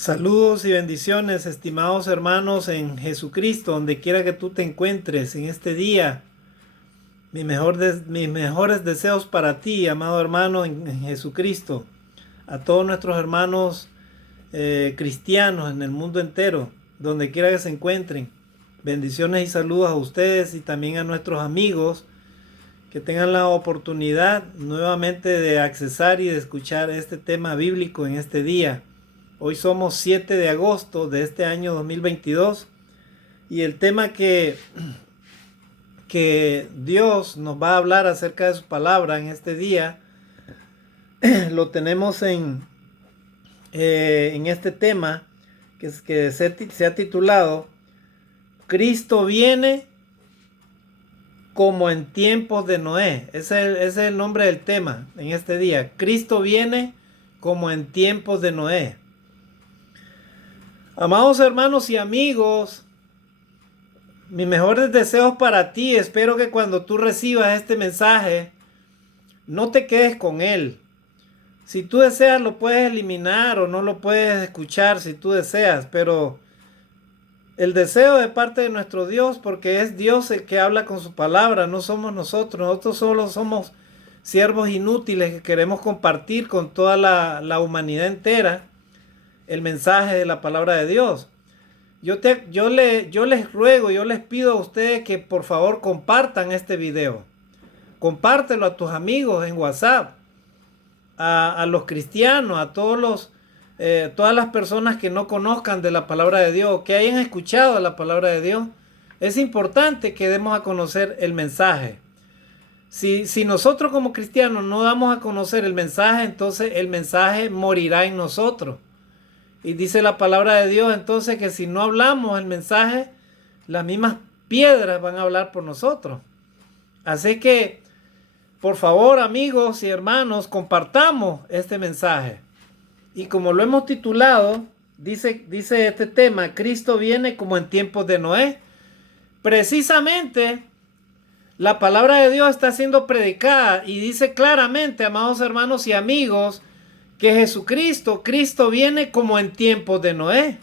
Saludos y bendiciones, estimados hermanos en Jesucristo, donde quiera que tú te encuentres en este día. Mis mejores deseos para ti, amado hermano en Jesucristo. A todos nuestros hermanos cristianos en el mundo entero, donde quiera que se encuentren. Bendiciones y saludos a ustedes y también a nuestros amigos que tengan la oportunidad nuevamente de accesar y de escuchar este tema bíblico en este día. Hoy somos 7 de agosto de este año 2022 y el tema que Dios nos va a hablar acerca de su palabra en este día lo tenemos en este tema que se ha titulado Cristo viene como en tiempos de Noé. Ese es el nombre del tema en este día. Cristo viene como en tiempos de Noé. Amados hermanos y amigos, mis mejores deseos para ti. Espero que cuando tú recibas este mensaje, no te quedes con él. Si tú deseas, lo puedes eliminar o no lo puedes escuchar si tú deseas, pero el deseo de parte de nuestro Dios, porque es Dios el que habla con su palabra, no somos nosotros. Nosotros solo somos siervos inútiles que queremos compartir con toda la humanidad entera el mensaje de la palabra de Dios. Yo les ruego, yo les pido a ustedes que por favor compartan este video. Compártelo a tus amigos en WhatsApp, a los cristianos, a todas las personas que no conozcan de la palabra de Dios, que hayan escuchado la palabra de Dios. Es importante que demos a conocer el mensaje. Si nosotros como cristianos no damos a conocer el mensaje, entonces el mensaje morirá en nosotros. Y dice la palabra de Dios entonces que si no hablamos el mensaje, las mismas piedras van a hablar por nosotros. Así que, por favor, amigos y hermanos, compartamos este mensaje. Y como lo hemos titulado, dice este tema, Cristo viene como en tiempos de Noé. Precisamente, la palabra de Dios está siendo predicada y dice claramente, amados hermanos y amigos, que Cristo viene como en tiempos de Noé.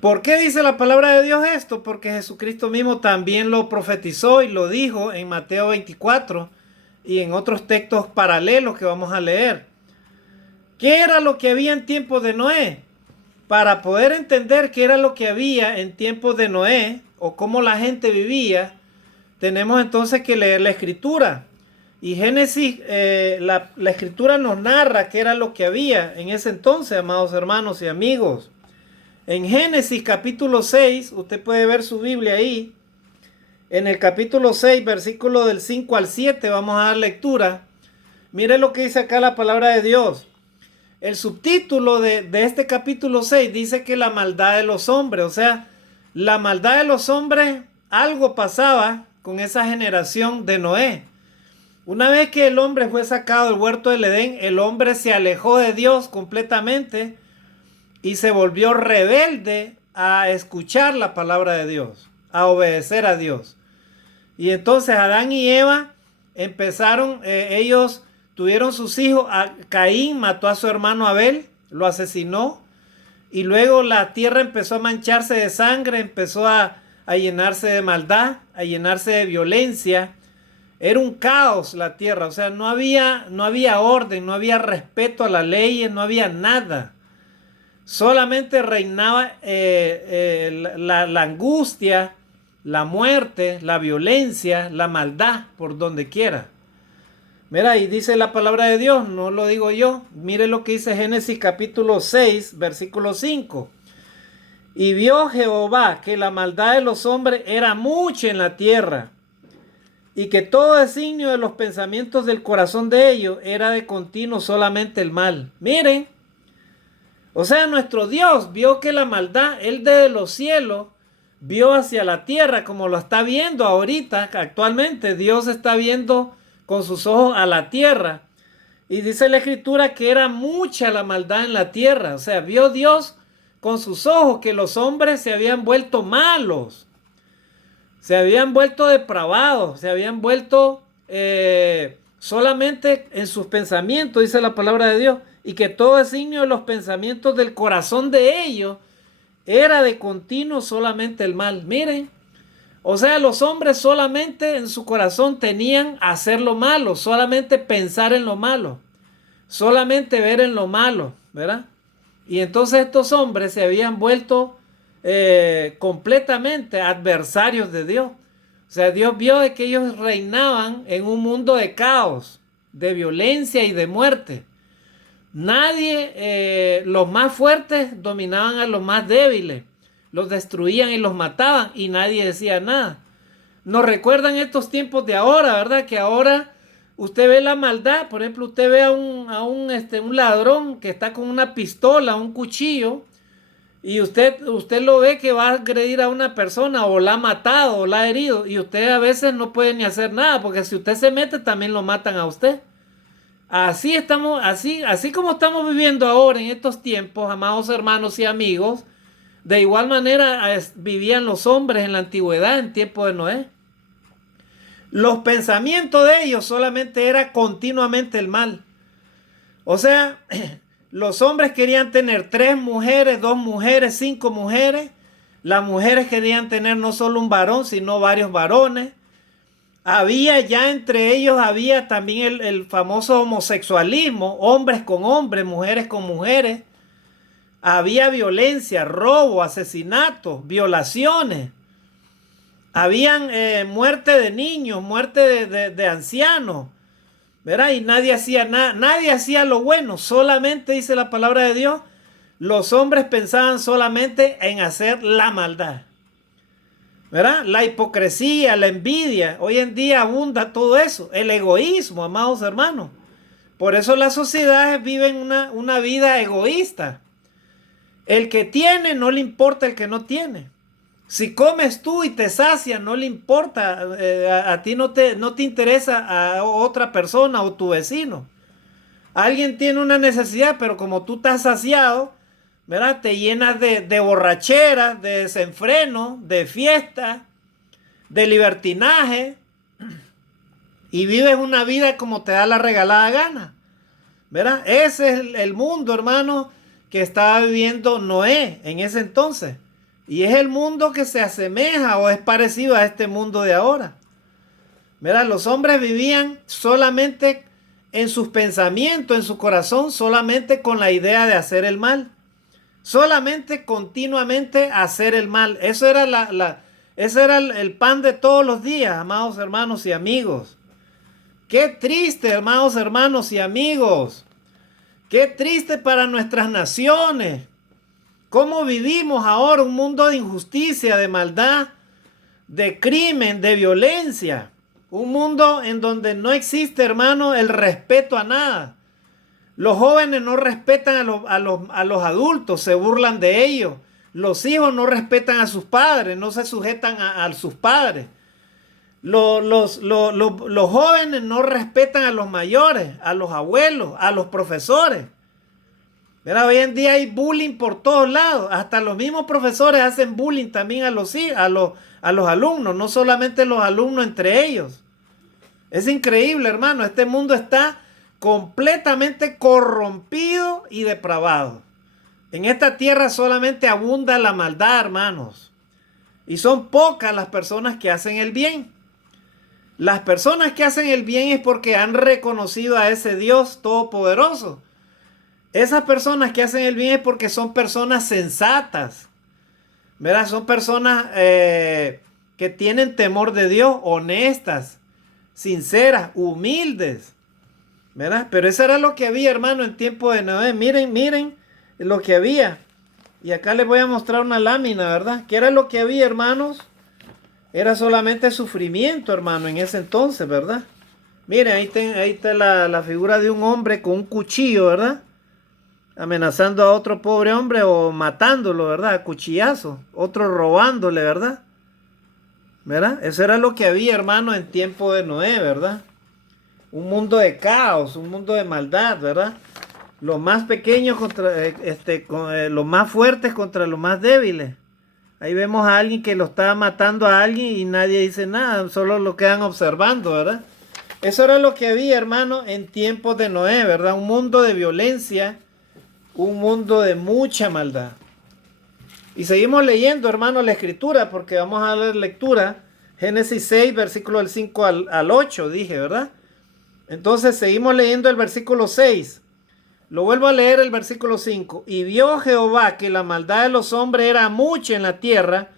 ¿Por qué dice la palabra de Dios esto? Porque Jesucristo mismo también lo profetizó y lo dijo en Mateo 24 y en otros textos paralelos que vamos a leer. ¿Qué era lo que había en tiempos de Noé? Para poder entender qué era lo que había en tiempos de Noé o cómo la gente vivía, tenemos entonces que leer la Escritura. Y Génesis, la Escritura nos narra qué era lo que había en ese entonces, amados hermanos y amigos. En Génesis capítulo 6, usted puede ver su Biblia ahí. En el capítulo 6, versículo del 5 al 7, vamos a dar lectura. Mire lo que dice acá la palabra de Dios. El subtítulo de este capítulo 6 dice que la maldad de los hombres, o sea, la maldad de los hombres, algo pasaba con esa generación de Noé. Una vez que el hombre fue sacado del huerto del Edén, el hombre se alejó de Dios completamente y se volvió rebelde a escuchar la palabra de Dios, a obedecer a Dios. Y entonces Adán y Eva empezaron, ellos tuvieron sus hijos. Caín mató a su hermano Abel, lo asesinó. Y luego la tierra empezó a mancharse de sangre, empezó a llenarse de maldad, a llenarse de violencia. Era un caos la tierra, o sea, no había orden, no había respeto a las leyes, no había nada. Solamente reinaba la angustia, la muerte, la violencia, la maldad por donde quiera. Mira, y dice la palabra de Dios, no lo digo yo. Mire lo que dice Génesis capítulo 6, versículo 5. Y vio Jehová que la maldad de los hombres era mucha en la tierra, y que todo designio de los pensamientos del corazón de ellos era de continuo solamente el mal. Miren, o sea, nuestro Dios vio que la maldad, Él desde los cielos, vio hacia la tierra como lo está viendo ahorita, actualmente. Dios está viendo con sus ojos a la tierra. Y dice la Escritura que era mucha la maldad en la tierra. O sea, vio Dios con sus ojos que los hombres se habían vuelto malos. Se habían vuelto depravados, se habían vuelto solamente en sus pensamientos, dice la palabra de Dios, y que todo designio de los pensamientos del corazón de ellos era de continuo solamente el mal. Miren, o sea, los hombres solamente en su corazón tenían hacer lo malo, solamente pensar en lo malo, solamente ver en lo malo, ¿verdad? Y entonces estos hombres se habían vuelto completamente adversarios de Dios. O sea, Dios vio de que ellos reinaban en un mundo de caos, de violencia y de muerte. Nadie, los más fuertes dominaban a los más débiles, los destruían y los mataban y nadie decía nada. Nos recuerdan estos tiempos de ahora, ¿verdad? Que ahora usted ve la maldad, por ejemplo, usted ve a un ladrón que está con una pistola, un cuchillo, y usted lo ve que va a agredir a una persona o la ha matado o la ha herido, y usted a veces no puede ni hacer nada, porque si usted se mete también lo matan a usted. Así estamos, así como estamos viviendo ahora en estos tiempos, amados hermanos y amigos, de igual manera vivían los hombres en la antigüedad, en tiempo de Noé. Los pensamientos de ellos solamente era continuamente el mal. O sea, los hombres querían tener 3 mujeres, 2 mujeres, 5 mujeres. Las mujeres querían tener no solo un varón, sino varios varones. Había ya entre ellos, había también el famoso homosexualismo, hombres con hombres, mujeres con mujeres. Había violencia, robo, asesinatos, violaciones. Habían muerte de niños, muerte de ancianos, ¿verdad? Y nadie hacía nada, nadie hacía lo bueno, solamente dice la palabra de Dios, los hombres pensaban solamente en hacer la maldad, ¿verdad? La hipocresía, la envidia, hoy en día abunda todo eso, el egoísmo, amados hermanos. Por eso las sociedades viven una vida egoísta. El que tiene no le importa el que no tiene. Si comes tú y te sacia, no le importa, a ti no te interesa a otra persona o tu vecino. Alguien tiene una necesidad, pero como tú estás saciado, ¿verdad? Te llenas de borrachera, de desenfreno, de fiesta, de libertinaje y vives una vida como te da la regalada gana, ¿verdad? Ese es el mundo, hermano, que estaba viviendo Noé en ese entonces. Y es el mundo que se asemeja o es parecido a este mundo de ahora. Mira, los hombres vivían solamente en sus pensamientos, en su corazón, solamente con la idea de hacer el mal. Solamente continuamente hacer el mal. Eso era ese era el pan de todos los días, amados hermanos y amigos. Qué triste, hermanos y amigos. Qué triste para nuestras naciones. ¿Cómo vivimos ahora un mundo de injusticia, de maldad, de crimen, de violencia? Un mundo en donde no existe, hermano, el respeto a nada. Los jóvenes no respetan a los adultos, se burlan de ellos. Los hijos no respetan a sus padres, no se sujetan a sus padres. Los jóvenes no respetan a los mayores, a los abuelos, a los profesores. Mira, hoy en día hay bullying por todos lados. Hasta los mismos profesores hacen bullying también a los alumnos, no solamente los alumnos entre ellos. Es increíble, hermano. Este mundo está completamente corrompido y depravado. En esta tierra solamente abunda la maldad, hermanos. Y son pocas las personas que hacen el bien. Las personas que hacen el bien es porque han reconocido a ese Dios todopoderoso. Esas personas que hacen el bien es porque son personas sensatas, ¿verdad? Son personas que tienen temor de Dios, honestas, sinceras, humildes, ¿verdad? Pero eso era lo que había, hermano, en tiempo de Noé. Miren lo que había. Y acá les voy a mostrar una lámina, ¿verdad? ¿Qué era lo que había, hermanos? Era solamente sufrimiento, hermano, en ese entonces, ¿verdad? Miren, ahí está la figura de un hombre con un cuchillo, ¿verdad? Amenazando a otro pobre hombre o matándolo, ¿verdad? A cuchillazo. Otro robándole, ¿verdad? ¿Verdad? Eso era lo que había, hermano, en tiempo de Noé, ¿verdad? Un mundo de caos, un mundo de maldad, ¿verdad? Los más pequeños contra los más fuertes contra los más débiles. Ahí vemos a alguien que lo está matando a alguien y nadie dice nada, solo lo quedan observando, ¿verdad? Eso era lo que había, hermano, en tiempos de Noé, ¿verdad? Un mundo de violencia, un mundo de mucha maldad. Y seguimos leyendo, hermano, la escritura, porque vamos a leer lectura. Génesis 6, versículo del 5 al 8, dije, ¿verdad? Entonces seguimos leyendo el versículo 6. Lo vuelvo a leer el versículo 5. Y vio Jehová que la maldad de los hombres era mucha en la tierra,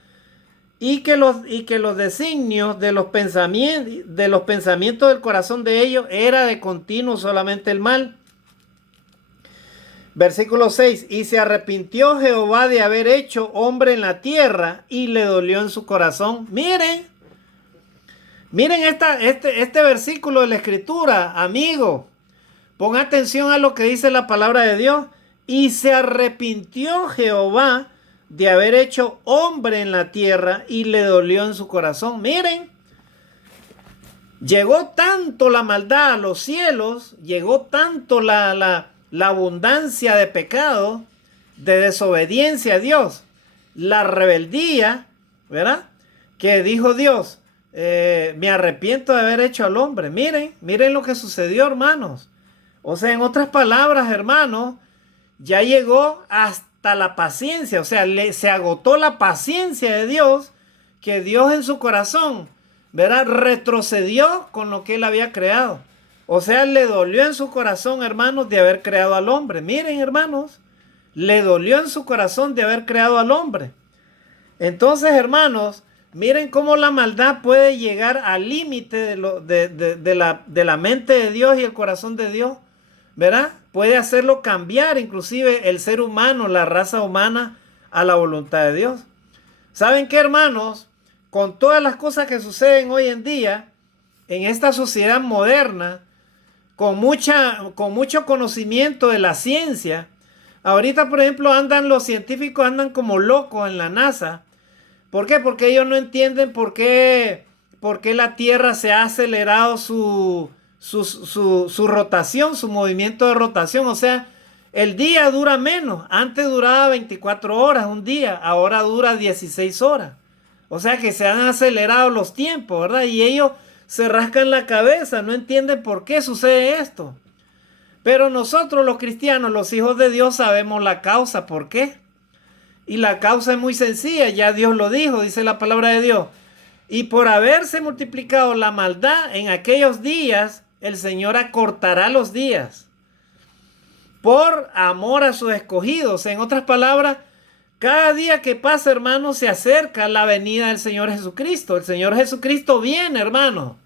y que los designios de los pensamientos del corazón de ellos era de continuo solamente el mal. Versículo 6. Y se arrepintió Jehová de haber hecho hombre en la tierra, y le dolió en su corazón. Miren este versículo de la escritura, amigo. Pon atención a lo que dice la palabra de Dios. Y se arrepintió Jehová de haber hecho hombre en la tierra, y le dolió en su corazón. Miren, llegó tanto la maldad a los cielos, llegó tanto la abundancia de pecado, de desobediencia a Dios, la rebeldía, ¿verdad? Que dijo Dios, me arrepiento de haber hecho al hombre. Miren lo que sucedió, hermanos. O sea, en otras palabras, hermanos, ya llegó hasta la paciencia, o sea, se agotó la paciencia de Dios, que Dios en su corazón, ¿verdad?, retrocedió con lo que él había creado. O sea, le dolió en su corazón, hermanos, de haber creado al hombre. Miren, hermanos, le dolió en su corazón de haber creado al hombre. Entonces, hermanos, miren cómo la maldad puede llegar al límite de la mente de Dios y el corazón de Dios, ¿verdad? Puede hacerlo cambiar inclusive el ser humano, la raza humana, a la voluntad de Dios. ¿Saben qué, hermanos? Con todas las cosas que suceden hoy en día, en esta sociedad moderna, con mucho conocimiento de la ciencia, ahorita, por ejemplo, los científicos andan como locos en la NASA. ¿Por qué? Porque ellos no entienden por qué la Tierra se ha acelerado su rotación, su movimiento de rotación. O sea, el día dura menos. Antes duraba 24 horas un día, ahora dura 16 horas. O sea que se han acelerado los tiempos, ¿verdad? Y ellos se rascan la cabeza, no entienden por qué sucede esto. Pero nosotros los cristianos, los hijos de Dios, sabemos la causa, ¿por qué? Y la causa es muy sencilla, ya Dios lo dijo, dice la palabra de Dios. Y por haberse multiplicado la maldad en aquellos días, el Señor acortará los días por amor a sus escogidos. En otras palabras, cada día que pasa, hermano, se acerca la venida del Señor Jesucristo. El Señor Jesucristo viene, hermano.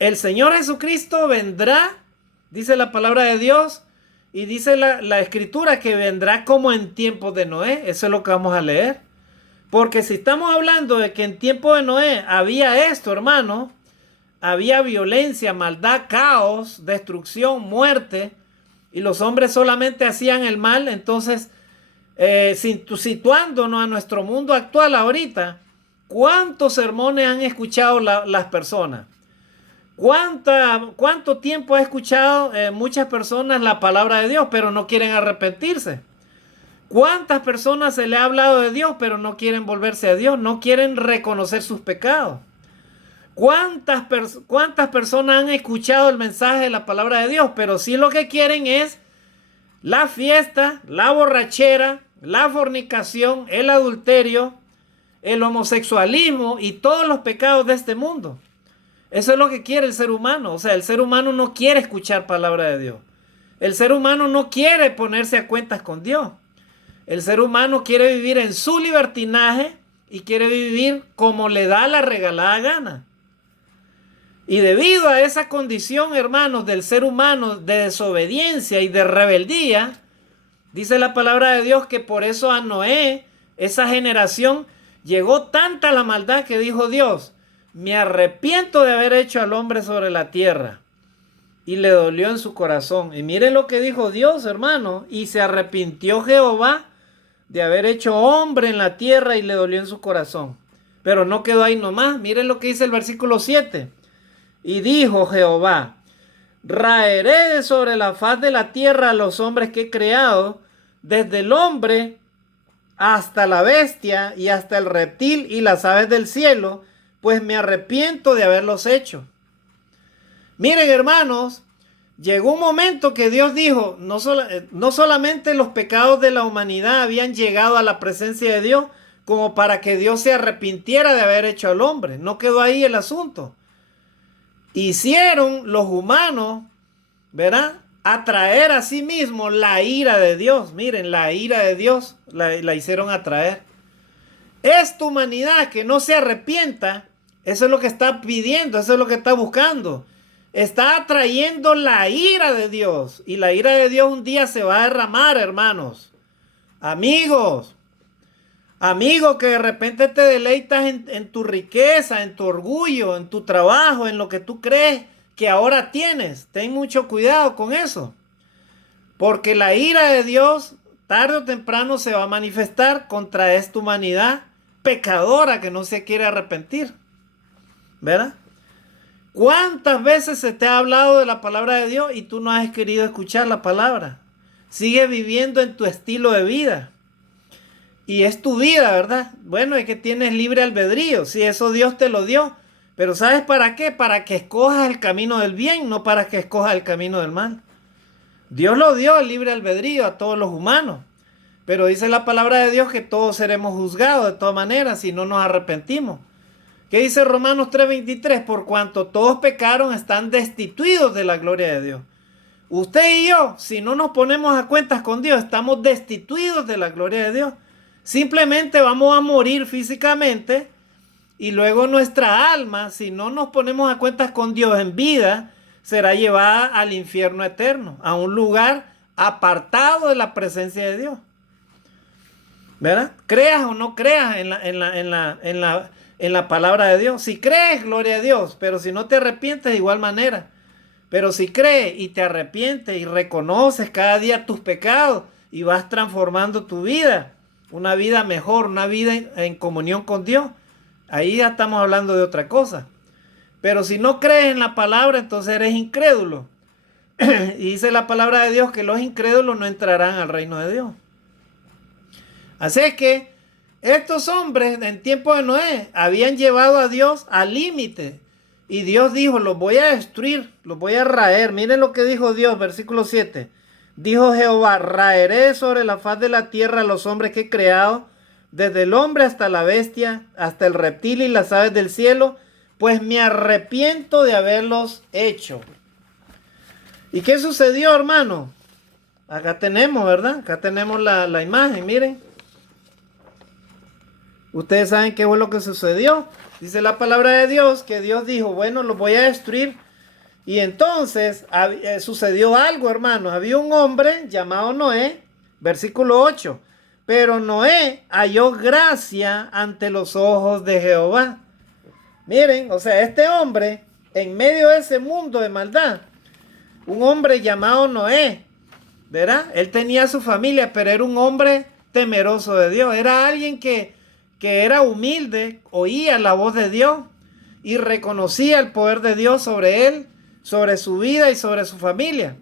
El Señor Jesucristo vendrá, dice la palabra de Dios, y dice la escritura que vendrá como en tiempos de Noé. Eso es lo que vamos a leer. Porque si estamos hablando de que en tiempo de Noé había esto, hermano, había violencia, maldad, caos, destrucción, muerte, y los hombres solamente hacían el mal. Entonces, situándonos a nuestro mundo actual ahorita, ¿cuántos sermones han escuchado las personas? ¿Cuánto tiempo ha escuchado muchas personas la palabra de Dios, pero no quieren arrepentirse? ¿Cuántas personas se le ha hablado de Dios, pero no quieren volverse a Dios? No quieren reconocer sus pecados. ¿Cuántas personas han escuchado el mensaje de la palabra de Dios, pero sí lo que quieren es la fiesta, la borrachera, la fornicación, el adulterio, el homosexualismo y todos los pecados de este mundo? Eso es lo que quiere el ser humano. O sea, el ser humano no quiere escuchar palabra de Dios. El ser humano no quiere ponerse a cuentas con Dios. El ser humano quiere vivir en su libertinaje y quiere vivir como le da la regalada gana. Y debido a esa condición, hermanos, del ser humano de desobediencia y de rebeldía, dice la palabra de Dios que por eso a Noé, esa generación, llegó tanta la maldad que dijo Dios: me arrepiento de haber hecho al hombre sobre la tierra. Y le dolió en su corazón. Y miren lo que dijo Dios, hermano. Y se arrepintió Jehová de haber hecho hombre en la tierra, y le dolió en su corazón. Pero no quedó ahí nomás. Miren lo que dice el versículo 7. Y dijo Jehová: raeré de sobre la faz de la tierra a los hombres que he creado, desde el hombre hasta la bestia y hasta el reptil y las aves del cielo, pues me arrepiento de haberlos hecho. Miren, hermanos, llegó un momento que Dios dijo, no solamente los pecados de la humanidad habían llegado a la presencia de Dios como para que Dios se arrepintiera de haber hecho al hombre. No quedó ahí el asunto. Hicieron los humanos, ¿verdad?, atraer a sí mismos la ira de Dios. Miren, la ira de Dios la hicieron atraer. Esta humanidad que no se arrepienta, eso es lo que está pidiendo, eso es lo que está buscando. Está atrayendo la ira de Dios. Y la ira de Dios un día se va a derramar, hermanos. Amigos. Amigos, que de repente te deleitas en tu riqueza, en tu orgullo, en tu trabajo, en lo que tú crees que ahora tienes. Ten mucho cuidado con eso. Porque la ira de Dios tarde o temprano se va a manifestar contra esta humanidad pecadora que no se quiere arrepentir. ¿Verdad? ¿Cuántas veces se te ha hablado de la palabra de Dios y tú no has querido escuchar la palabra? Sigues viviendo en tu estilo de vida. Y es tu vida, ¿verdad? Bueno, es que tienes libre albedrío. Sí, eso Dios te lo dio. Pero ¿sabes para qué? Para que escojas el camino del bien, no para que escojas el camino del mal. Dios lo dio el libre albedrío a todos los humanos. Pero dice la palabra de Dios que todos seremos juzgados de todas maneras si no nos arrepentimos. ¿Qué dice Romanos 3:23? Por cuanto todos pecaron, están destituidos de la gloria de Dios. Usted y yo, si no nos ponemos a cuentas con Dios, estamos destituidos de la gloria de Dios. Simplemente vamos a morir físicamente y luego nuestra alma, si no nos ponemos a cuentas con Dios en vida, será llevada al infierno eterno, a un lugar apartado de la presencia de Dios. ¿Verdad? Creas o no creas en la palabra de Dios. Si crees, gloria a Dios, pero si no te arrepientes, de igual manera. Pero si crees y te arrepientes y reconoces cada día tus pecados y vas transformando tu vida, una vida mejor, una vida en comunión con Dios, ahí ya estamos hablando de otra cosa. Pero si no crees en la palabra, entonces eres incrédulo. Y dice la palabra de Dios que los incrédulos no entrarán al reino de Dios. Así es que estos hombres en tiempo de Noé habían llevado a Dios al límite. Y Dios dijo, los voy a destruir, los voy a raer. Miren lo que dijo Dios, versículo 7. Dijo Jehová, raeré sobre la faz de la tierra a los hombres que he creado, desde el hombre hasta la bestia, hasta el reptil y las aves del cielo, pues me arrepiento de haberlos hecho. ¿Y qué sucedió, hermano? Acá tenemos, ¿verdad? Acá tenemos la imagen, miren. Ustedes saben qué fue lo que sucedió. Dice la palabra de Dios que Dios dijo, bueno, los voy a destruir. Y entonces sucedió algo, hermanos. Había un hombre llamado Noé, versículo 8. Pero Noé halló gracia ante los ojos de Jehová. Miren, o sea, este hombre, en medio de ese mundo de maldad, un hombre llamado Noé, ¿verdad? Él tenía su familia, pero era un hombre temeroso de Dios. Era alguien que era humilde, oía la voz de Dios y reconocía el poder de Dios sobre él, sobre su vida y sobre su familia.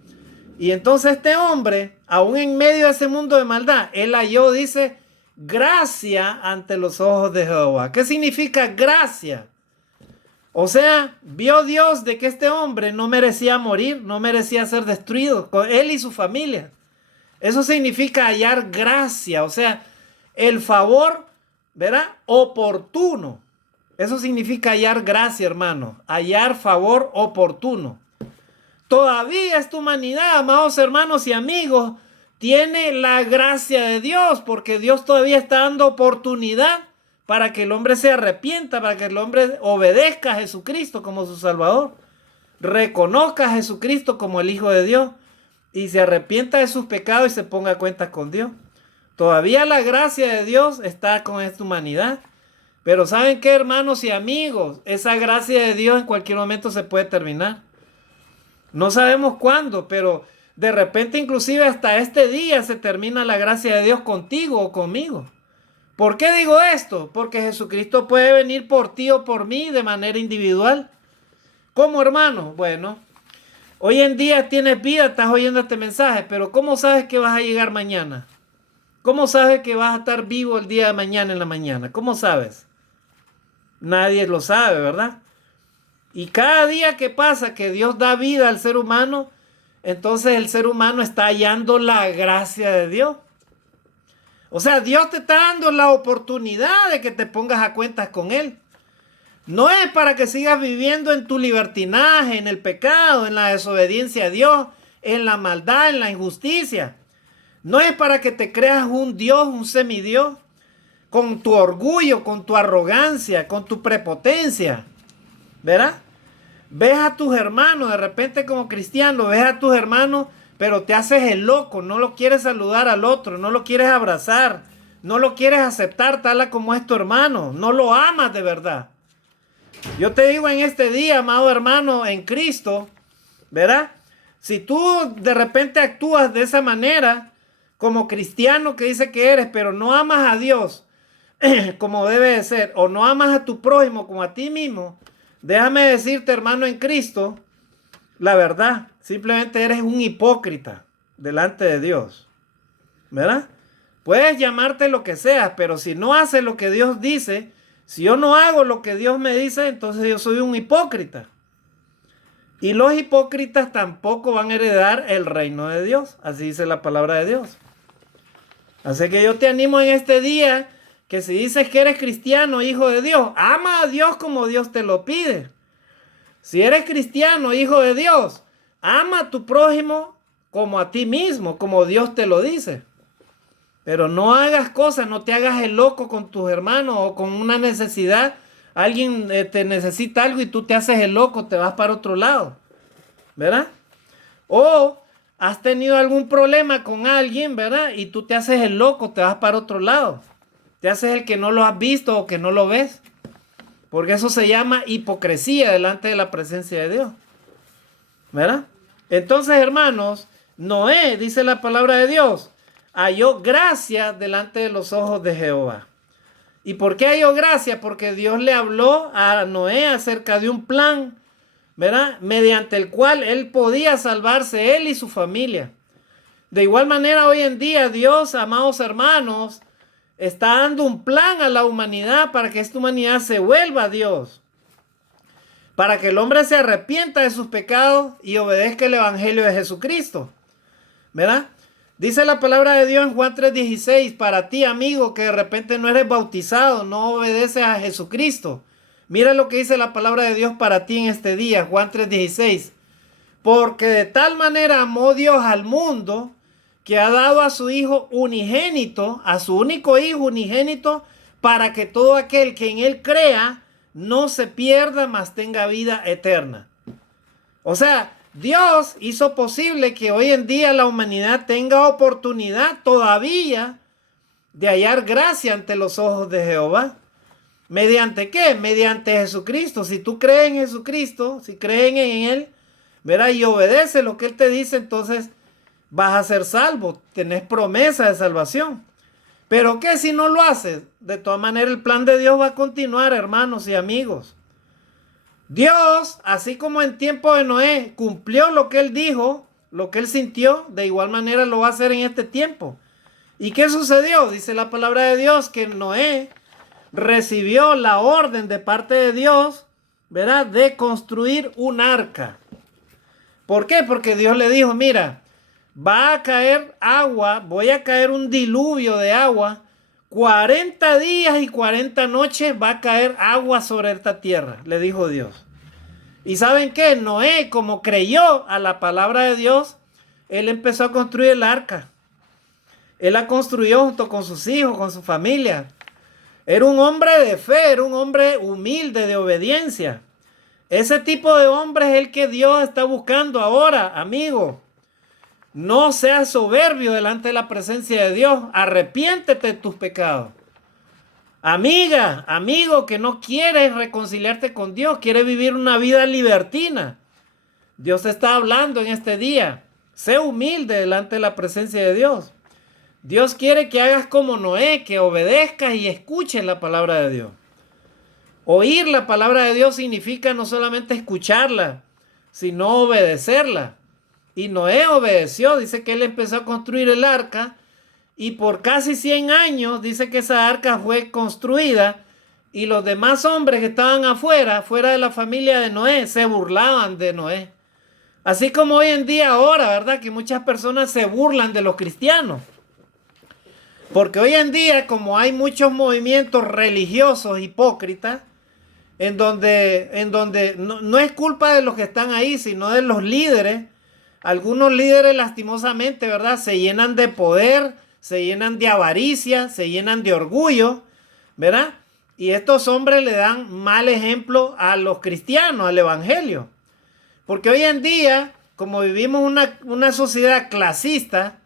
Y entonces este hombre, aún en medio de ese mundo de maldad, él halló, dice, gracia ante los ojos de Jehová. ¿Qué significa gracia? O sea, vio Dios de que este hombre no merecía morir, no merecía ser destruido, con él y su familia. Eso significa hallar gracia, o sea, el favor, ¿verdad?, oportuno. Eso significa hallar gracia, hermano. Hallar favor oportuno. Todavía esta humanidad, amados hermanos y amigos, tiene la gracia de Dios, porque Dios todavía está dando oportunidad para que el hombre se arrepienta, para que el hombre obedezca a Jesucristo como su Salvador, reconozca a Jesucristo como el Hijo de Dios y se arrepienta de sus pecados y se ponga a cuentas con Dios. Todavía la gracia de Dios está con esta humanidad. Pero ¿saben qué, hermanos y amigos? Esa gracia de Dios en cualquier momento se puede terminar. No sabemos cuándo, pero de repente inclusive hasta este día se termina la gracia de Dios contigo o conmigo. ¿Por qué digo esto? Porque Jesucristo puede venir por ti o por mí de manera individual. ¿Cómo, hermano? Bueno, hoy en día tienes vida, estás oyendo este mensaje, pero ¿cómo sabes que vas a llegar mañana? ¿Cómo sabes que vas a estar vivo el día de mañana en la mañana? ¿Cómo sabes? Nadie lo sabe, ¿verdad? Y cada día que pasa que Dios da vida al ser humano, entonces el ser humano está hallando la gracia de Dios. O sea, Dios te está dando la oportunidad de que te pongas a cuentas con Él. No es para que sigas viviendo en tu libertinaje, en el pecado, en la desobediencia a Dios, en la maldad, en la injusticia. No es para que te creas un Dios, un semidios, con tu orgullo, con tu arrogancia, con tu prepotencia. ¿Verdad? Ves a tus hermanos, de repente como cristiano, ves a tus hermanos, pero te haces el loco, no lo quieres saludar al otro, no lo quieres abrazar, no lo quieres aceptar tal como es tu hermano, no lo amas de verdad. Yo te digo en este día, amado hermano, en Cristo, ¿verdad? Si tú de repente actúas de esa manera, como cristiano que dice que eres, pero no amas a Dios como debe de ser, o no amas a tu prójimo como a ti mismo, déjame decirte, hermano en Cristo, la verdad, simplemente eres un hipócrita delante de Dios, ¿verdad? Puedes llamarte lo que seas, pero si no haces lo que Dios dice, si yo no hago lo que Dios me dice, entonces yo soy un hipócrita. Y los hipócritas tampoco van a heredar el reino de Dios, así dice la palabra de Dios. Así que yo te animo en este día que si dices que eres cristiano, hijo de Dios, ama a Dios como Dios te lo pide. Si eres cristiano, hijo de Dios, ama a tu prójimo como a ti mismo, como Dios te lo dice. Pero no hagas cosas, no te hagas el loco con tus hermanos o con una necesidad. Alguien te necesita algo y tú te haces el loco, te vas para otro lado. ¿Verdad? O has tenido algún problema con alguien, ¿verdad? Y tú te haces el loco, te vas para otro lado. Te haces el que no lo has visto o que no lo ves. Porque eso se llama hipocresía delante de la presencia de Dios. ¿Verdad? Entonces, hermanos, Noé, dice la palabra de Dios, halló gracia delante de los ojos de Jehová. ¿Y por qué halló gracia? Porque Dios le habló a Noé acerca de un plan, ¿verdad? Mediante el cual él podía salvarse él y su familia. De igual manera, hoy en día, Dios, amados hermanos, está dando un plan a la humanidad para que esta humanidad se vuelva a Dios. Para que el hombre se arrepienta de sus pecados y obedezca el evangelio de Jesucristo. ¿Verdad? Dice la palabra de Dios en Juan 3:16, para ti, amigo, que de repente no eres bautizado, no obedeces a Jesucristo. Mira lo que dice la palabra de Dios para ti en este día, Juan 3:16. Porque de tal manera amó Dios al mundo, que ha dado a su Hijo unigénito, a su único Hijo unigénito, para que todo aquel que en Él crea no se pierda, mas tenga vida eterna. O sea, Dios hizo posible que hoy en día la humanidad tenga oportunidad todavía de hallar gracia ante los ojos de Jehová. ¿Mediante qué? Mediante Jesucristo. Si tú crees en Jesucristo, si creen en Él, ¿verdad? Y obedece lo que Él te dice, entonces vas a ser salvo. Tenés promesa de salvación. Pero ¿qué si no lo haces? De todas maneras, el plan de Dios va a continuar, hermanos y amigos. Dios, así como en tiempo de Noé, cumplió lo que Él dijo, lo que Él sintió, de igual manera lo va a hacer en este tiempo. ¿Y qué sucedió? Dice la palabra de Dios que Noé recibió la orden de parte de Dios, ¿verdad? De construir un arca. ¿Por qué? Porque Dios le dijo, mira, va a caer agua, voy a caer un diluvio de agua, 40 días y 40 noches va a caer agua sobre esta tierra, le dijo Dios. ¿Y saben qué? Noé, como creyó a la palabra de Dios, él empezó a construir el arca. Él la construyó junto con sus hijos, con su familia. Era un hombre de fe, era un hombre humilde, de obediencia. Ese tipo de hombre es el que Dios está buscando ahora, amigo. No seas soberbio delante de la presencia de Dios. Arrepiéntete de tus pecados. Amiga, amigo que no quieres reconciliarte con Dios, quiere vivir una vida libertina. Dios te está hablando en este día. Sé humilde delante de la presencia de Dios. Dios quiere que hagas como Noé, que obedezcas y escuches la palabra de Dios. Oír la palabra de Dios significa no solamente escucharla, sino obedecerla. Y Noé obedeció, dice que él empezó a construir el arca y por casi 100 años dice que esa arca fue construida y los demás hombres que estaban afuera, fuera de la familia de Noé, se burlaban de Noé. Así como hoy en día ahora, ¿verdad? Que muchas personas se burlan de los cristianos. Porque hoy en día, como hay muchos movimientos religiosos hipócritas, en donde no es culpa de los que están ahí, sino de los líderes. Algunos líderes lastimosamente, ¿verdad? Se llenan de poder, se llenan de avaricia, se llenan de orgullo, ¿verdad? Y estos hombres le dan mal ejemplo a los cristianos, al evangelio. Porque hoy en día, como vivimos una sociedad clasista,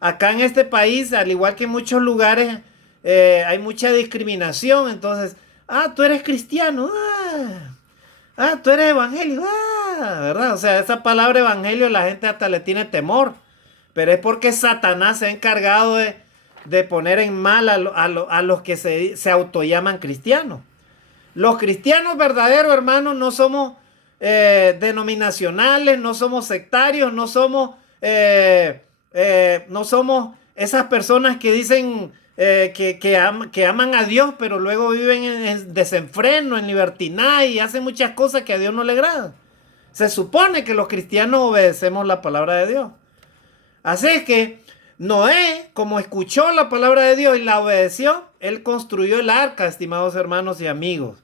acá en este país, al igual que en muchos lugares, hay mucha discriminación. Entonces, tú eres cristiano, tú eres evangelio, ¿verdad? O sea, esa palabra evangelio la gente hasta le tiene temor. Pero es porque Satanás se ha encargado de poner en mal a los que se autollaman cristianos. Los cristianos verdaderos, hermanos, no somos denominacionales, no somos sectarios, no somos esas personas que dicen que aman a Dios, pero luego viven en desenfreno, en libertinaje y hacen muchas cosas que a Dios no le agradan. Se supone que los cristianos obedecemos la palabra de Dios. Así es que Noé, como escuchó la palabra de Dios y la obedeció, él construyó el arca, estimados hermanos y amigos.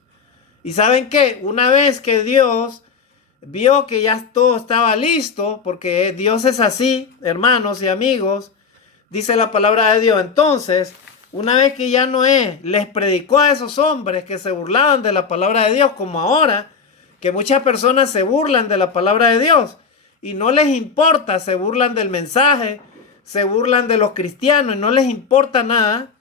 ¿Y saben qué? Una vez que Dios vio que ya todo estaba listo, porque Dios es así, hermanos y amigos, dice la palabra de Dios. Entonces, una vez que ya Noé les predicó a esos hombres que se burlaban de la palabra de Dios, como ahora, que muchas personas se burlan de la palabra de Dios y no les importa, se burlan del mensaje, se burlan de los cristianos y no les importa nada.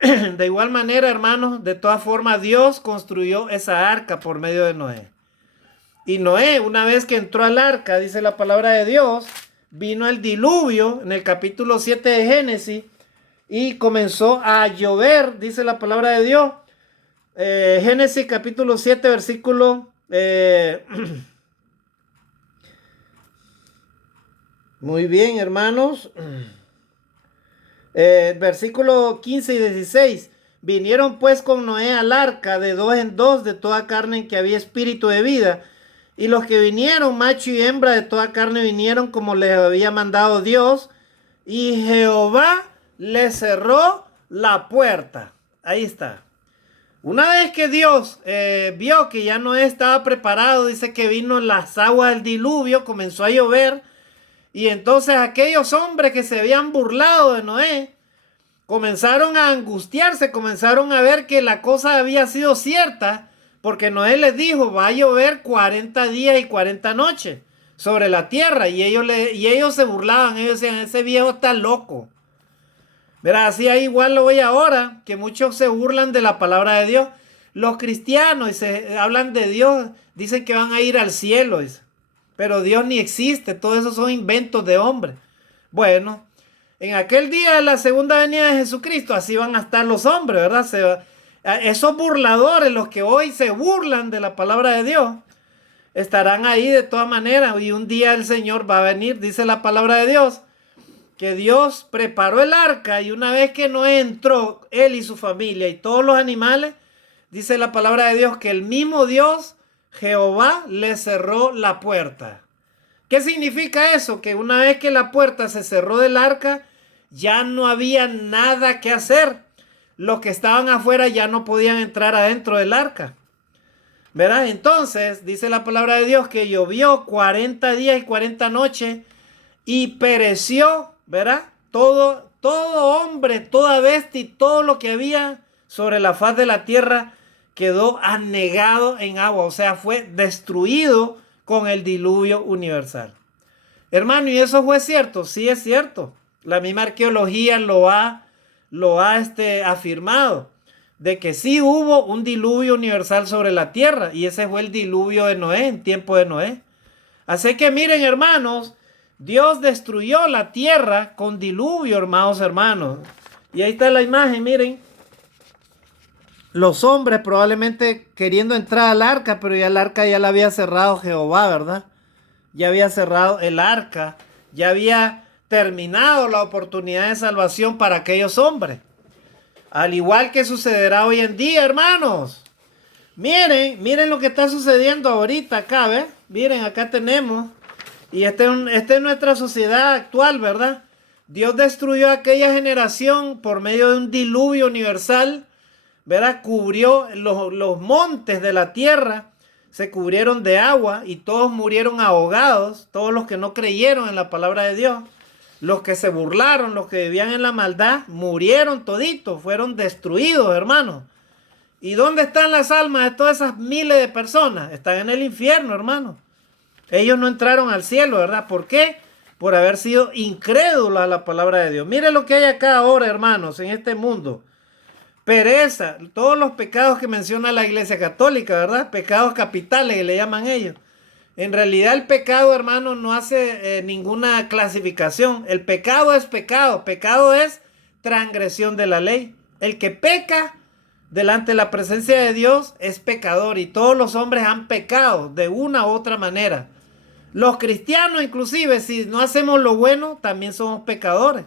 De igual manera, hermanos, de todas formas, Dios construyó esa arca por medio de Noé. Y Noé, una vez que entró al arca, dice la palabra de Dios, vino el diluvio en el capítulo 7 de Génesis y comenzó a llover, dice la palabra de Dios. Génesis capítulo 7, versículo... Muy bien, hermanos. Versículo 15 y 16. Vinieron pues con Noé al arca de dos en dos de toda carne en que había espíritu de vida. Y los que vinieron, macho y hembra de toda carne, vinieron como les había mandado Dios. Y Jehová les cerró la puerta. Ahí está. Una vez que Dios vio que ya Noé estaba preparado, dice que vino las aguas del diluvio, comenzó a llover. Y entonces aquellos hombres que se habían burlado de Noé comenzaron a angustiarse, comenzaron a ver que la cosa había sido cierta, porque Noé les dijo, va a llover 40 días y 40 noches sobre la tierra. Y ellos se burlaban, ellos decían, ese viejo está loco. Verá, así hay igual lo voy ahora, que muchos se burlan de la palabra de Dios. Los cristianos y se hablan de Dios, dicen que van a ir al cielo, dice. Pero Dios ni existe, todo eso son inventos de hombres. Bueno, en aquel día de la segunda venida de Jesucristo, así van a estar los hombres, ¿verdad? Esos burladores, los que hoy se burlan de la palabra de Dios, estarán ahí de todas maneras. Y un día el Señor va a venir, dice la palabra de Dios, que Dios preparó el arca y una vez que Noé entró, él y su familia y todos los animales, dice la palabra de Dios que el mismo Dios, Jehová, le cerró la puerta. ¿Qué significa eso? Que una vez que la puerta se cerró del arca, ya no había nada que hacer. Los que estaban afuera ya no podían entrar adentro del arca. ¿Verdad? Entonces, dice la palabra de Dios que llovió 40 días y 40 noches y pereció, ¿verdad? Todo hombre, toda bestia y todo lo que había sobre la faz de la tierra quedó anegado en agua, o sea, fue destruido con el diluvio universal. Hermano, ¿y eso fue cierto? Sí, es cierto. La misma arqueología lo ha afirmado, de que sí hubo un diluvio universal sobre la tierra, y ese fue el diluvio de Noé, en tiempo de Noé. Así que miren, hermanos, Dios destruyó la tierra con diluvio, hermanos. Y ahí está la imagen, miren. Los hombres probablemente queriendo entrar al arca, pero ya el arca ya la había cerrado Jehová, ¿verdad? Ya había cerrado el arca, ya había terminado la oportunidad de salvación para aquellos hombres. Al igual que sucederá hoy en día, hermanos. Miren lo que está sucediendo ahorita acá, ¿ves? Miren, acá tenemos. Y esta es nuestra sociedad actual, ¿verdad? Dios destruyó a aquella generación por medio de un diluvio universal, ¿verdad? Cubrió los montes de la tierra, se cubrieron de agua y todos murieron ahogados, todos los que no creyeron en la palabra de Dios. Los que se burlaron, los que vivían en la maldad, murieron toditos, fueron destruidos, hermanos. ¿Y dónde están las almas de todas esas miles de personas? Están en el infierno, hermanos. Ellos no entraron al cielo, ¿verdad? ¿Por qué? Por haber sido incrédulos a la palabra de Dios. Mire lo que hay acá ahora, hermanos, en este mundo. Pereza, todos los pecados que menciona la Iglesia Católica, ¿verdad? Pecados capitales que le llaman ellos. En realidad el pecado, hermano, no hace ninguna clasificación. El pecado es pecado. Pecado es transgresión de la ley. El que peca delante de la presencia de Dios es pecador. Y todos los hombres han pecado de una u otra manera. Los cristianos, inclusive, si no hacemos lo bueno, también somos pecadores.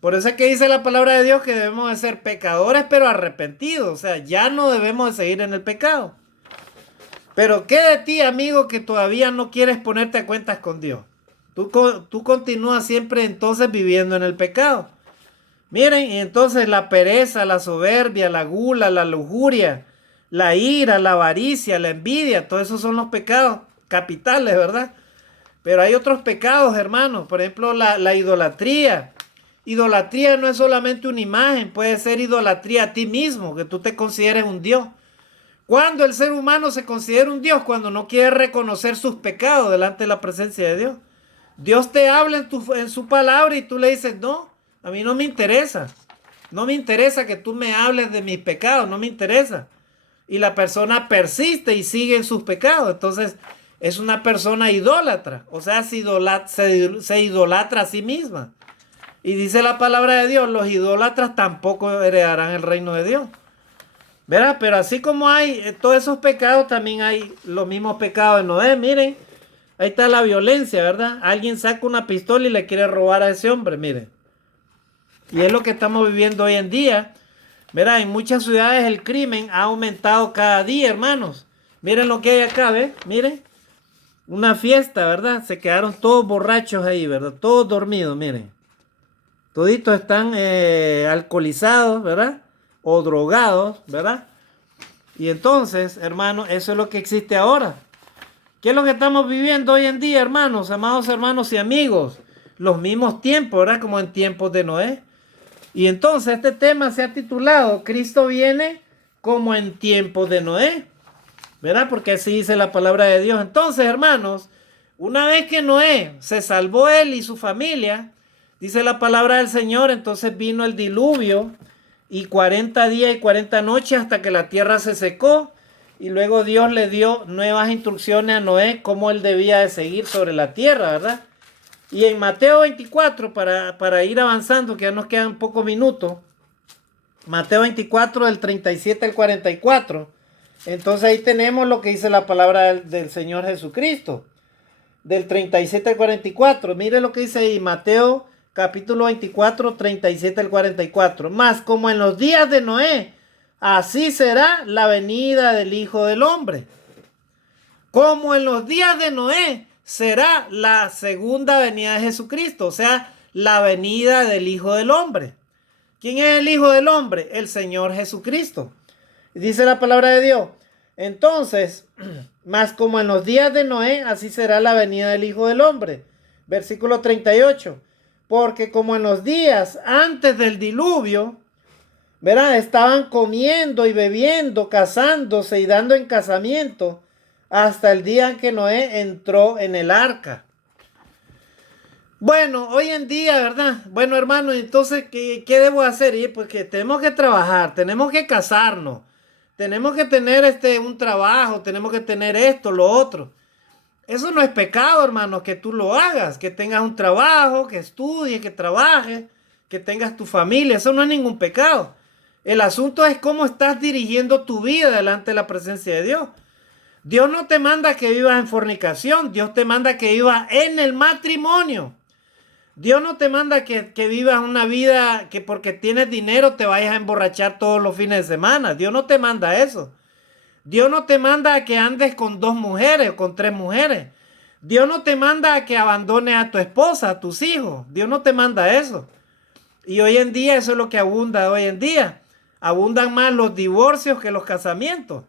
Por eso es que dice la palabra de Dios que debemos de ser pecadores, pero arrepentidos. O sea, ya no debemos de seguir en el pecado. Pero ¿qué de ti, amigo, que todavía no quieres ponerte a cuentas con Dios? Tú continúas siempre entonces viviendo en el pecado. Miren, y entonces la pereza, la soberbia, la gula, la lujuria, la ira, la avaricia, la envidia, todos esos son los pecados capitales, ¿verdad? Pero hay otros pecados, hermanos. Por ejemplo, la idolatría. Idolatría no es solamente una imagen, puede ser idolatría a ti mismo, que tú te consideres un Dios. ¿Cuándo el ser humano se considera un Dios? Cuando no quiere reconocer sus pecados delante de la presencia de Dios. Dios te habla en su palabra y tú le dices, no, a mí no me interesa. No me interesa que tú me hables de mis pecados, no me interesa. Y la persona persiste y sigue en sus pecados. Entonces es una persona idólatra. O sea, se idolatra a sí misma. Y dice la palabra de Dios, los idólatras tampoco heredarán el reino de Dios. ¿Verdad? Pero así como hay todos esos pecados, también hay los mismos pecados de Noé. Miren, ahí está la violencia, ¿verdad? Alguien saca una pistola y le quiere robar a ese hombre, miren. Y es lo que estamos viviendo hoy en día. ¿Verdad? En muchas ciudades el crimen ha aumentado cada día, hermanos. Miren lo que hay acá, ¿ves? Miren. Una fiesta, ¿verdad? Se quedaron todos borrachos ahí, ¿verdad? Todos dormidos, miren. Toditos están alcoholizados, ¿verdad? O drogados, ¿verdad? Y entonces, hermanos, eso es lo que existe ahora. ¿Qué es lo que estamos viviendo hoy en día, hermanos, amados hermanos y amigos? Los mismos tiempos, ¿verdad? Como en tiempos de Noé. Y entonces este tema se ha titulado Cristo viene como en tiempos de Noé, ¿verdad? Porque así dice la palabra de Dios. Entonces, hermanos, una vez que Noé se salvó él y su familia, dice la palabra del Señor, entonces vino el diluvio y 40 días y 40 noches hasta que la tierra se secó. Y luego Dios le dio nuevas instrucciones a Noé cómo él debía de seguir sobre la tierra, ¿verdad? Y en Mateo 24, para ir avanzando, que ya nos quedan pocos minutos, Mateo 24 del 37 al 44, entonces ahí tenemos lo que dice la palabra del Señor Jesucristo, del 37 al 44, mire lo que dice ahí, Mateo capítulo 24, 37 al 44, más como en los días de Noé, así será la venida del Hijo del Hombre. Como en los días de Noé, será la segunda venida de Jesucristo, o sea, la venida del Hijo del Hombre. ¿Quién es el Hijo del Hombre? El Señor Jesucristo. Dice la palabra de Dios. Entonces, más como en los días de Noé, así será la venida del Hijo del Hombre. Versículo 38. Porque como en los días antes del diluvio, ¿verdad? Estaban comiendo y bebiendo, casándose y dando en casamiento, hasta el día en que Noé entró en el arca. Bueno, hoy en día, ¿verdad? Bueno, hermano, entonces, ¿qué debo hacer? Y pues que tenemos que trabajar, tenemos que casarnos, tenemos que tener un trabajo, tenemos que tener esto, lo otro. Eso no es pecado, hermano, que tú lo hagas, que tengas un trabajo, que estudies, que trabajes, que tengas tu familia. Eso no es ningún pecado. El asunto es cómo estás dirigiendo tu vida delante de la presencia de Dios. Dios no te manda que vivas en fornicación, Dios te manda que vivas en el matrimonio. Dios no te manda que vivas una vida que porque tienes dinero te vayas a emborrachar todos los fines de semana. Dios no te manda eso. Dios no te manda a que andes con 2 mujeres o con 3 mujeres. Dios no te manda a que abandones a tu esposa, a tus hijos. Dios no te manda eso. Y hoy en día eso es lo que abunda hoy en día. Abundan más los divorcios que los casamientos.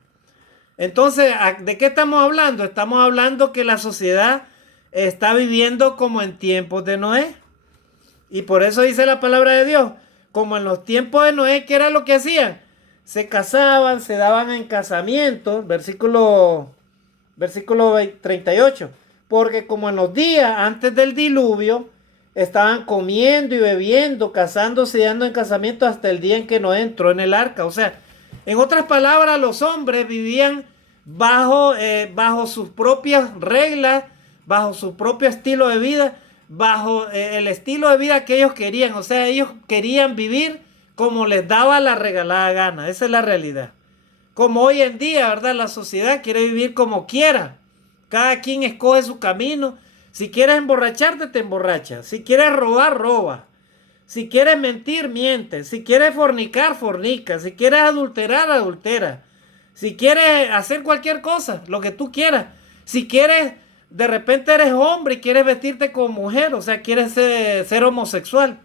Entonces, ¿de qué estamos hablando? Estamos hablando que la sociedad está viviendo como en tiempos de Noé. Y por eso dice la palabra de Dios, como en los tiempos de Noé, ¿qué era lo que hacían? Se casaban, se daban en casamientos, versículo 38. Porque como en los días antes del diluvio, estaban comiendo y bebiendo, casándose y dando en casamiento hasta el día en que Noé entró en el arca. O sea, en otras palabras, los hombres vivían bajo sus propias reglas, bajo su propio estilo de vida, bajo el estilo de vida que ellos querían. O sea, ellos querían vivir como les daba la regalada gana. Esa es la realidad. Como hoy en día, ¿verdad? La sociedad quiere vivir como quiera. Cada quien escoge su camino. Si quieres emborracharte, te emborrachas. Si quieres robar, roba. Si quieres mentir, miente. Si quieres fornicar, fornica. Si quieres adulterar, adultera. Si quieres hacer cualquier cosa, lo que tú quieras. Si quieres, de repente eres hombre y quieres vestirte como mujer, o sea, quieres ser homosexual.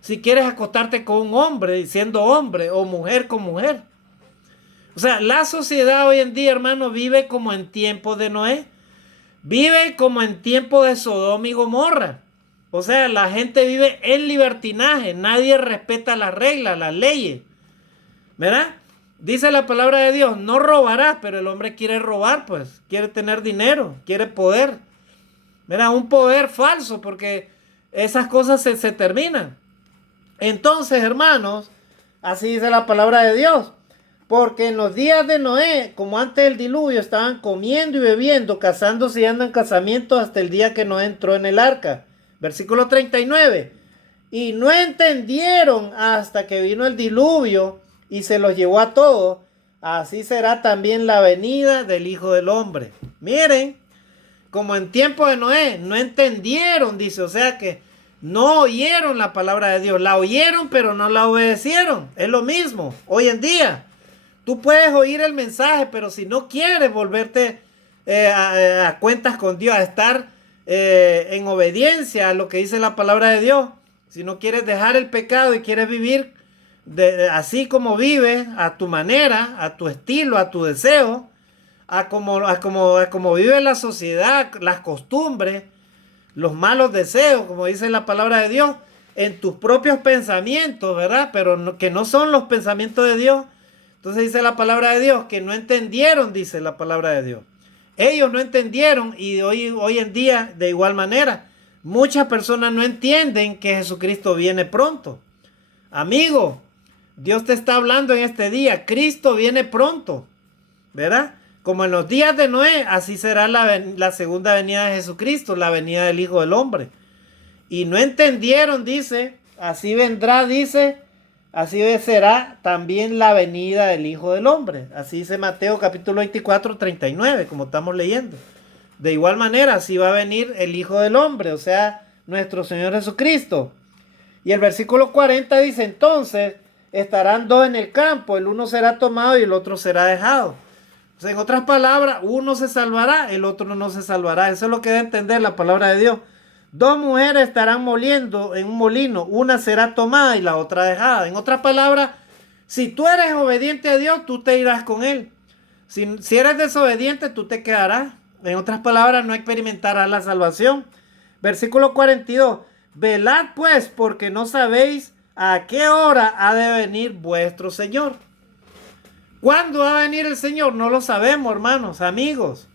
Si quieres acostarte con un hombre, siendo hombre, o mujer con mujer. O sea, la sociedad hoy en día, hermano, vive como en tiempos de Noé. Vive como en tiempos de Sodoma y Gomorra. O sea, la gente vive en libertinaje. Nadie respeta las reglas, las leyes. ¿Verdad? Dice la palabra de Dios, no robarás, pero el hombre quiere robar, pues. Quiere tener dinero, quiere poder. ¿Verdad? Un poder falso, porque esas cosas se terminan. Entonces, hermanos, así dice la palabra de Dios. Porque en los días de Noé, como antes del diluvio, estaban comiendo y bebiendo, casándose y andando en casamiento hasta el día que Noé entró en el arca. Versículo 39. Y no entendieron hasta que vino el diluvio y se los llevó a todos. Así será también la venida del Hijo del Hombre. Miren, como en tiempo de Noé, no entendieron, dice. O sea que no oyeron la palabra de Dios. La oyeron, pero no la obedecieron. Es lo mismo hoy en día. Tú puedes oír el mensaje, pero si no quieres volverte a cuentas con Dios, a estar en obediencia a lo que dice la palabra de Dios, si no quieres dejar el pecado y quieres vivir así como vives, a tu manera, a tu estilo, a tu deseo, a como vive la sociedad, las costumbres, los malos deseos, como dice la palabra de Dios, en tus propios pensamientos, ¿verdad? Pero que no son los pensamientos de Dios. Entonces dice la palabra de Dios que no entendieron, dice la palabra de Dios. Ellos no entendieron y hoy en día de igual manera muchas personas no entienden que Jesucristo viene pronto. Amigo, Dios te está hablando en este día. Cristo viene pronto, ¿verdad? Como en los días de Noé, así será la segunda venida de Jesucristo, la venida del Hijo del Hombre. Y no entendieron, dice, así vendrá, dice, así será también la venida del Hijo del Hombre. Así dice Mateo capítulo 24, 39, como estamos leyendo. De igual manera, así va a venir el Hijo del Hombre, o sea, nuestro Señor Jesucristo. Y el versículo 40 dice, entonces estarán 2 en el campo, el uno será tomado y el otro será dejado. O sea, en otras palabras, uno se salvará, el otro no se salvará. Eso es lo que debe entender la palabra de Dios. 2 mujeres estarán moliendo en un molino, una será tomada y la otra dejada. En otras palabras, si tú eres obediente a Dios, tú te irás con Él. Si eres desobediente, tú te quedarás. En otras palabras, no experimentarás la salvación. Versículo 42. Velad pues, porque no sabéis a qué hora ha de venir vuestro Señor. ¿Cuándo va a venir el Señor? No lo sabemos, hermanos, amigos.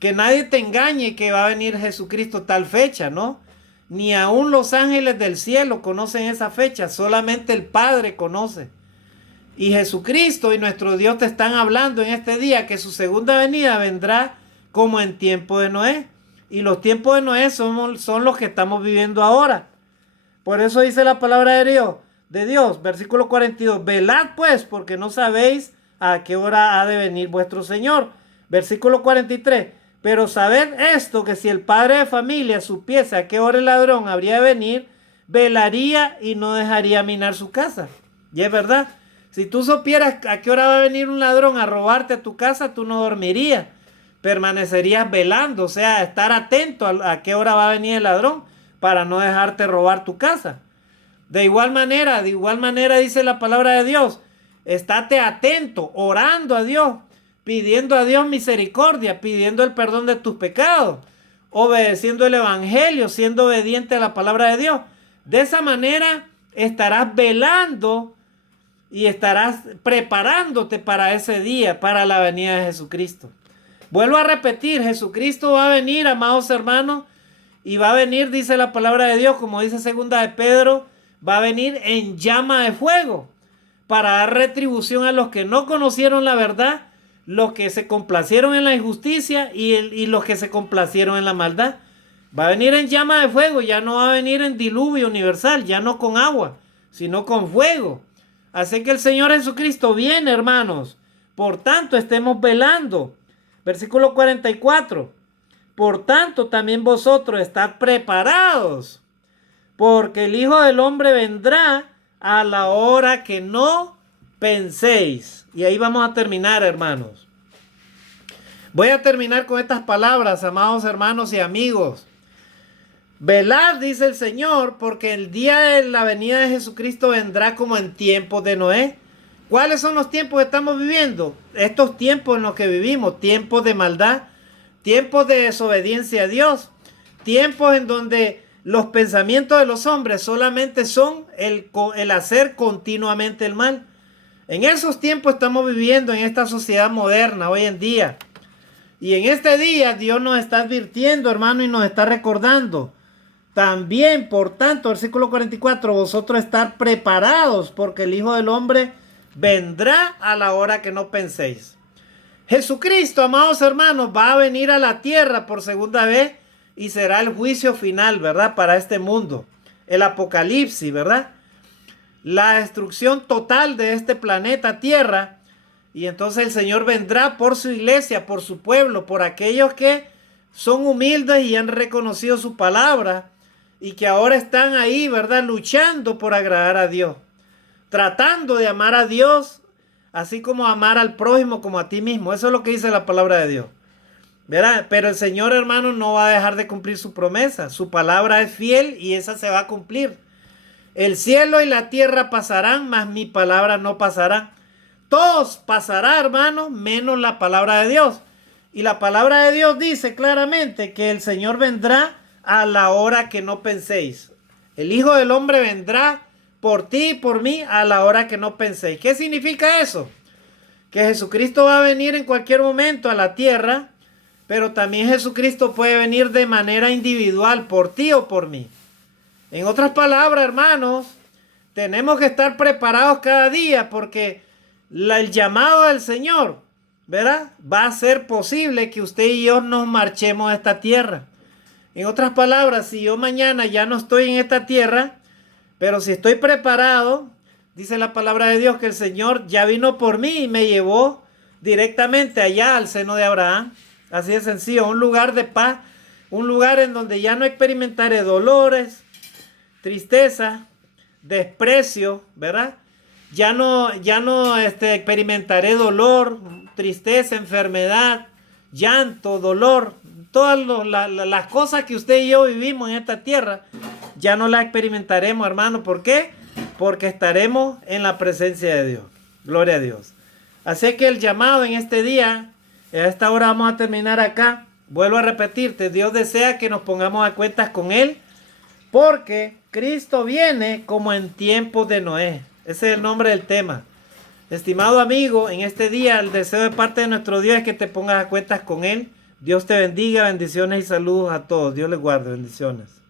Que nadie te engañe que va a venir Jesucristo tal fecha, ¿no? Ni aún los ángeles del cielo conocen esa fecha, solamente el Padre conoce. Y Jesucristo y nuestro Dios te están hablando en este día que su segunda venida vendrá como en tiempo de Noé. Y los tiempos de Noé son los que estamos viviendo ahora. Por eso dice la palabra de Dios, versículo 42. Velad pues, porque no sabéis a qué hora ha de venir vuestro Señor. Versículo 43. Pero sabed esto, que si el padre de familia supiese a qué hora el ladrón habría de venir, velaría y no dejaría minar su casa. Y es verdad, si tú supieras a qué hora va a venir un ladrón a robarte a tu casa, tú no dormirías, permanecerías velando, o sea, estar atento a qué hora va a venir el ladrón para no dejarte robar tu casa. De igual manera dice la palabra de Dios, estate atento, orando a Dios, pidiendo a Dios misericordia, pidiendo el perdón de tus pecados, obedeciendo el evangelio, siendo obediente a la palabra de Dios. De esa manera estarás velando y estarás preparándote para ese día, para la venida de Jesucristo. Vuelvo a repetir, Jesucristo va a venir, amados hermanos, y va a venir, dice la palabra de Dios, como dice segunda de Pedro, va a venir en llama de fuego para dar retribución a los que no conocieron la verdad, los que se complacieron en la injusticia y los que se complacieron en la maldad. Va a venir en llama de fuego, ya no va a venir en diluvio universal, ya no con agua, sino con fuego. Así que el Señor Jesucristo viene, hermanos. Por tanto, estemos velando. Versículo 44. Por tanto, también vosotros estad preparados, porque el Hijo del Hombre vendrá a la hora que no penséis. Y ahí vamos a terminar, hermanos. Voy a terminar con estas palabras, amados hermanos y amigos. Velad, dice el Señor, porque el día de la venida de Jesucristo vendrá como en tiempos de Noé. ¿Cuáles son los tiempos que estamos viviendo? Estos tiempos en los que vivimos, tiempos de maldad, tiempos de desobediencia a Dios, tiempos en donde los pensamientos de los hombres solamente son el hacer continuamente el mal. En esos tiempos estamos viviendo en esta sociedad moderna hoy en día. Y en este día Dios nos está advirtiendo, hermano, y nos está recordando. También, por tanto, versículo 44, vosotros estar preparados, porque el Hijo del Hombre vendrá a la hora que no penséis. Jesucristo, amados hermanos, va a venir a la tierra por segunda vez y será el juicio final, ¿verdad? Para este mundo. El apocalipsis, ¿verdad? La destrucción total de este planeta Tierra. Y entonces el Señor vendrá por su iglesia, por su pueblo, por aquellos que son humildes y han reconocido su palabra y que ahora están ahí, ¿verdad? Luchando por agradar a Dios, tratando de amar a Dios, así como amar al prójimo como a ti mismo. Eso es lo que dice la palabra de Dios, ¿verdad? Pero el Señor, hermano, no va a dejar de cumplir su promesa. Su palabra es fiel y esa se va a cumplir. El cielo y la tierra pasarán, mas mi palabra no pasará. Todos pasará, hermano, menos la palabra de Dios. Y la palabra de Dios dice claramente que el Señor vendrá a la hora que no penséis. El Hijo del Hombre vendrá por ti y por mí a la hora que no penséis. ¿Qué significa eso? Que Jesucristo va a venir en cualquier momento a la tierra, pero también Jesucristo puede venir de manera individual por ti o por mí. En otras palabras, hermanos, tenemos que estar preparados cada día porque el llamado del Señor, ¿verdad? Va a ser posible que usted y yo nos marchemos a esta tierra. En otras palabras, si yo mañana ya no estoy en esta tierra, pero si estoy preparado, dice la palabra de Dios que el Señor ya vino por mí y me llevó directamente allá al seno de Abraham. Así de sencillo, un lugar de paz, un lugar en donde ya no experimentaré dolores, tristeza, desprecio, ¿verdad? Ya no experimentaré dolor, tristeza, enfermedad, llanto, dolor. Todas las cosas que usted y yo vivimos en esta tierra, ya no las experimentaremos, hermano. ¿Por qué? Porque estaremos en la presencia de Dios. Gloria a Dios. Así que el llamado en este día, a esta hora vamos a terminar acá. Vuelvo a repetirte, Dios desea que nos pongamos a cuentas con Él, porque Cristo viene como en tiempos de Noé. Ese es el nombre del tema. Estimado amigo, en este día el deseo de parte de nuestro Dios es que te pongas a cuentas con Él. Dios te bendiga, bendiciones y saludos a todos. Dios les guarde, bendiciones.